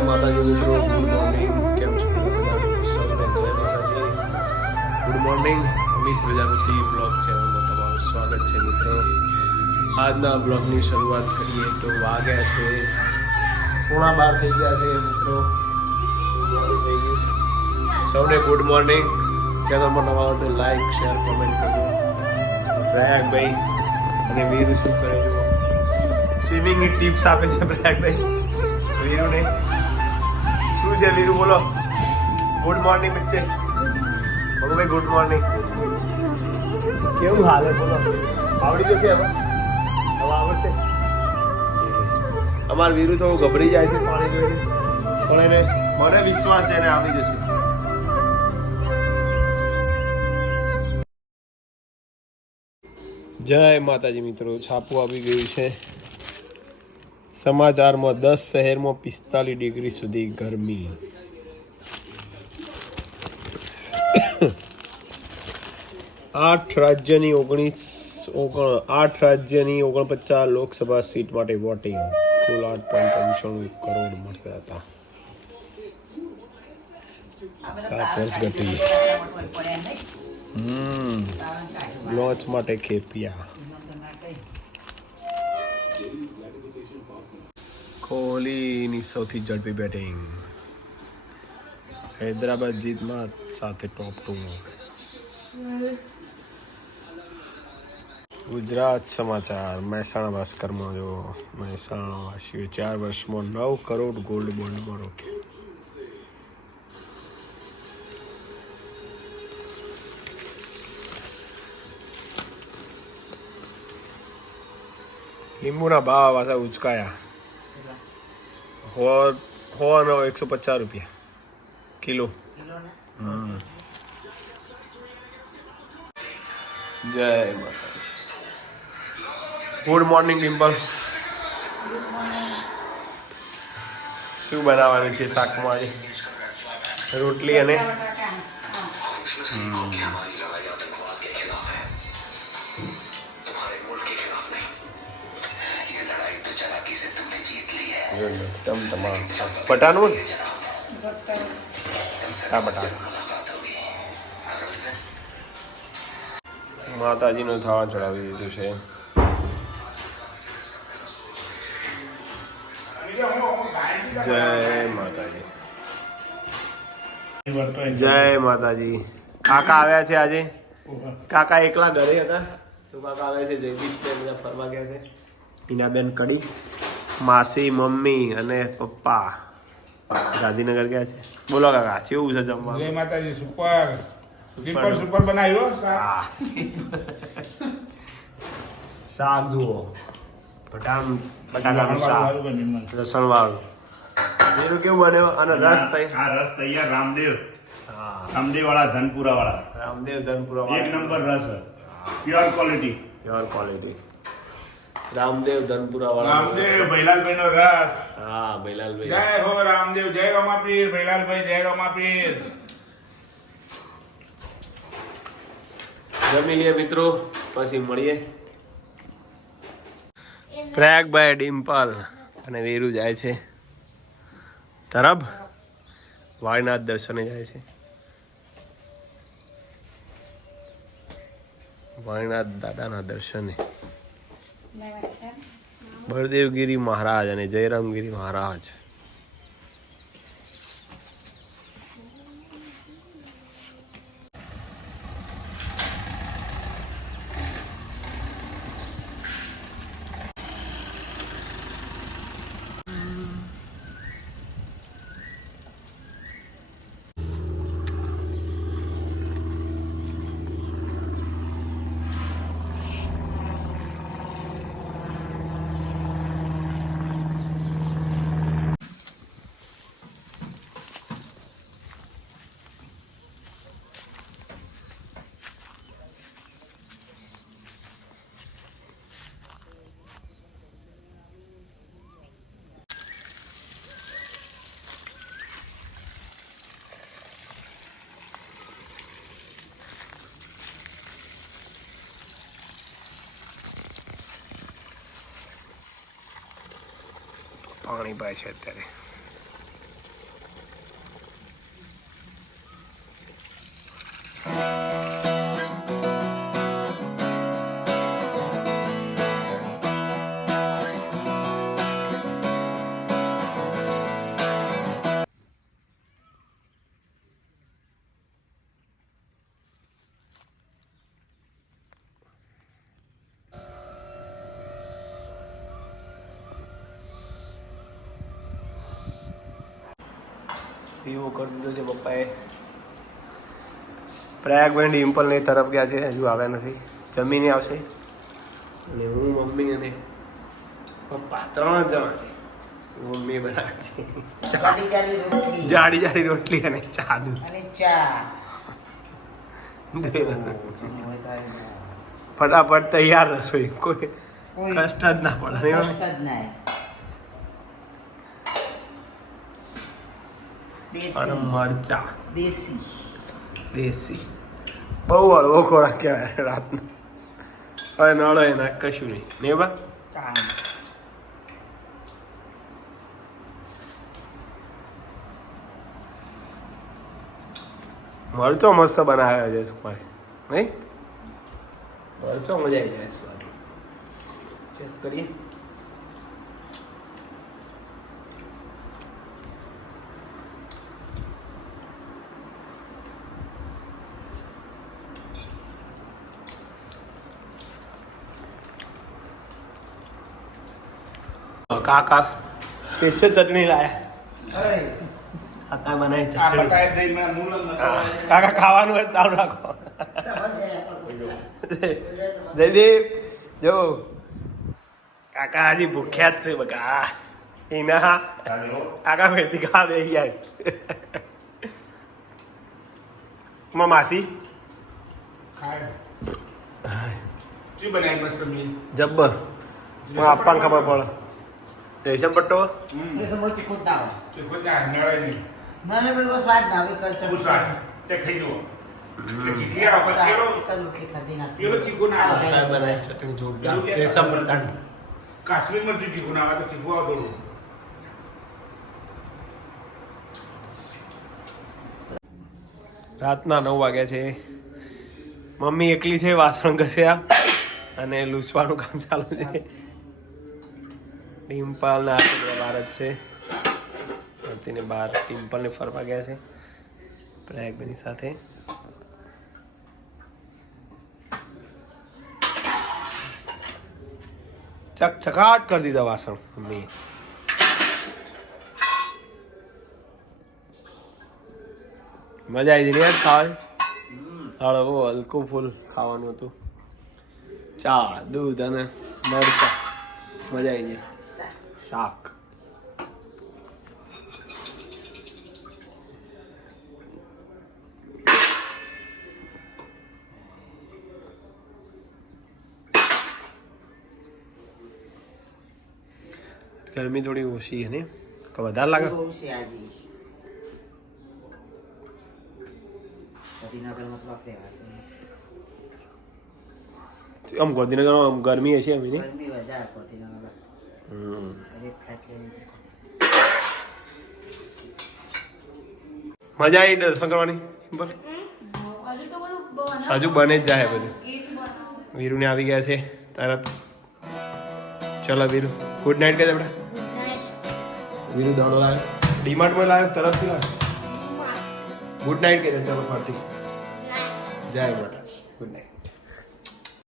માતાજી મિત્રો, good morning. કેમ છો? સૌને જય માતાજી. Good morning, Amit Prajapati blog ચેનલમાં તમારું સ્વાગત છે મિત્રો. આજના બ્લોગની શરૂઆત કરીએ તો વાગ્યા છે પોણા બાર થઈ ગયા છે મિત્રો. સૌને ગુડ મોર્નિંગ. ચેનલમાં નવા તો લાઈક, શેર, કમેન્ટ કરજો. પ્રયાગભાઈ અને વીર શું કરે સ્વિમિંગની ટિપ્સ આપે છે પ્રયાગભાઈ. વીરુને. શું છે વીરુ બોલો. ગુડ મોર્નિંગ બચ્ચે ભગુભાઈ ગુડ મોર્નિંગ કેવું હાલે? બોલો. આવડી જશે હવે? હવે આવડશે અમાર વીરુ થોડું ગભરી જાય છે પાણી જોઈને. પણ એને મને વિશ્વાસ છે, એને આવડી જશે જય માતાજી મિત્રો, છાપું આવી ગયું છે. સમાચારમાં દસ શહેરમાં પિસ્તાલીસ ડિગ્રી સુધી ગરમી. આઠ રાજ્યની ઓગણીસ, ઓગણ, આઠ રાજ્યની ઓગણપચાસ લોકસભા સીટ માટે વોટિંગ. કુલ આઠ પોઈન્ટ પંચાણું કરોડ મળતા હતા. સાત વર્ષ ઘટી લોન્ચ માટે ખેપિયા. કોહલીની સૌથી ઝડપી બેટિંગ હૈદરાબાદ જીતમાં સાથે ટોપ ટુ ગુજરાત સમાચાર, મહેસાણા ભાસ્કરમાં જો મહેસાણા વાસીઓ ચાર વર્ષમાં નવ કરોડ ગોલ્ડ બોન્ડમાં રોક્યો. લીંબુના ભાવ પાછા ઉચકાયા. હો હો એકસો પચાસ રૂપિયા. કિલો. જય માતા ગુડ મોર્નિંગ ડિમ્પલ શું બનાવવાનું છે શાકમાં? આજે રોટલી અને? એકદમ તમામ બટાનું. થાળ ચડાવી દીધું છે. જય માતાજી. કાકા આવ્યા છે આજે? કાકા એકલા ઘરે હતા. તો કાકા આવ્યા છે, જયદીપ છે, બધા ફરવા ગયા છે. હિનાબેન કડી. માસી મમ્મી અને પપ્પા. ગાંધીનગર ગયા છે. બોલો કાકા કેવું છે જમવાનું? જય માતાજી સુપર સુપર સુપર બનાવ્યો શાક. જુઓ. બટામ બટાકાનું શાક. લસણ વાળું. એનું કેવું બને? અને રસ આ રસ તૈયાર રામદેવ. હા. રામદેવ વાળા ધનપુરા વાળા રામદેવ ધનપુરા એક નંબર રસ. Pure quality pure quality Ramdev Dhanpura વાળા રામદેવ ભૈલાલભાઈ નો રસ. હા ભૈલાલભાઈ. જય હો રામદેવ જય રમાપીર ભૈલાલભાઈ જય રમાપીર. જમી લઈએ મિત્રો પછી મળીએ. પ્રયાગભાઈ ડિમ્પલ અને વેરુ જાય છે. તરફ વાળીનાથ દર્શને જાય છે. વાળીનાથ દાદાના દર્શને. બળદેવગીરી મહારાજ અને જયરામગીરી મહારાજ. પાણી પાય છે અત્યારે. દીવો કરી દીધો છે પપ્પાએ. પ્રયાગભાઈ ડિમ્પલ ને તરફ ગયા છે હજુ આવ્યા નથી. જમીને આવશે. અને હું મમ્મી અને પપ્પા ત્રણ જણા મમ્મી બરાબર છે. જાડી જાડી રોટલી. અને ચા દૂધ. અને ચા. ફટાફટ તૈયાર રસોઈ. કોઈ કષ્ટ જ ના પડે. કષ્ટ જ નહીં. અને મરચા. દેશી. દેશી. બહુ હળવો ખોરાક કહેવાય રાતનો. હવે નળો એના કશું નહીં. ને બા? મરચો મસ્ત બનાવ્યો છે સુપારી. નહીં? મરચો મજા આવી જાય સ્વાદ ચેક કરીએ. કાકા સ્પેશિયલ ચટણી લાયા. કાકા બનાવી ચટણી. કાકા ખાવાનું હોય ચાલુ રાખો. જયદીપ જો. કાકા હજી ભૂખ્યા જ છે બકા. એના કાકા મેથી ખા બે ગયા માસી. જબ્બર. હું આપવાને ખબર પડે. રેશમ પટ્ટો રેશમ પટ્ટો ચીકુ ના ખુદ ના નળે નહીં. ના ના પણ સ્વાદ ના આવે કઈ સ્વાદ. તે ખાઈ જુઓ. ચીકી ચીકુ પટ્ટાની કાશ્મીરમાંથી ચીકુ ના આવે. તો ચીકુ આવે થોડું. રાતના નવ વાગ્યા છે. મમ્મી એકલી છે વાસણ ઘસ્યા અને લૂસવાનું કામ ચાલુ છે. ડિમ્પલ ને બહાર જ છે. આરતીને બહાર ડિમ્પલને ફરવા ગયા છે. પ્રયાગભાઈની સાથે. ચકચકાટ કરી દીધા વાસણ મમ્મીએ. મજા આવી યાર ખાવાની? હળવો, હલકું ફૂલ ખાવાનું હતું. ચા, દૂધ અને મરચા. મજા આવી જાય શાક ગરમી થોડી ઓછી છે ને? કે વધારે લાગે? બહુ છે આજે. આમ ગાંધીનગરમાં ગરમી હશે એમ ગરમી વધારે ગાંધીનગરમાં. મજા આવી દર્શન કરવાની હજુ બને જ જાય બધું. વીરુને આવી ગયા છે તરફ ચલો વીરુ ગુડ નાઇટ કહે આપણે વીરુ દાણો લાવ્યો ડીમાર્ટમાં લાવ્યો તરફથી લાવ્યો ગુડ નાઇટ કહે ચલો ફરતી. જય માતાજી ગુડ નાઇટ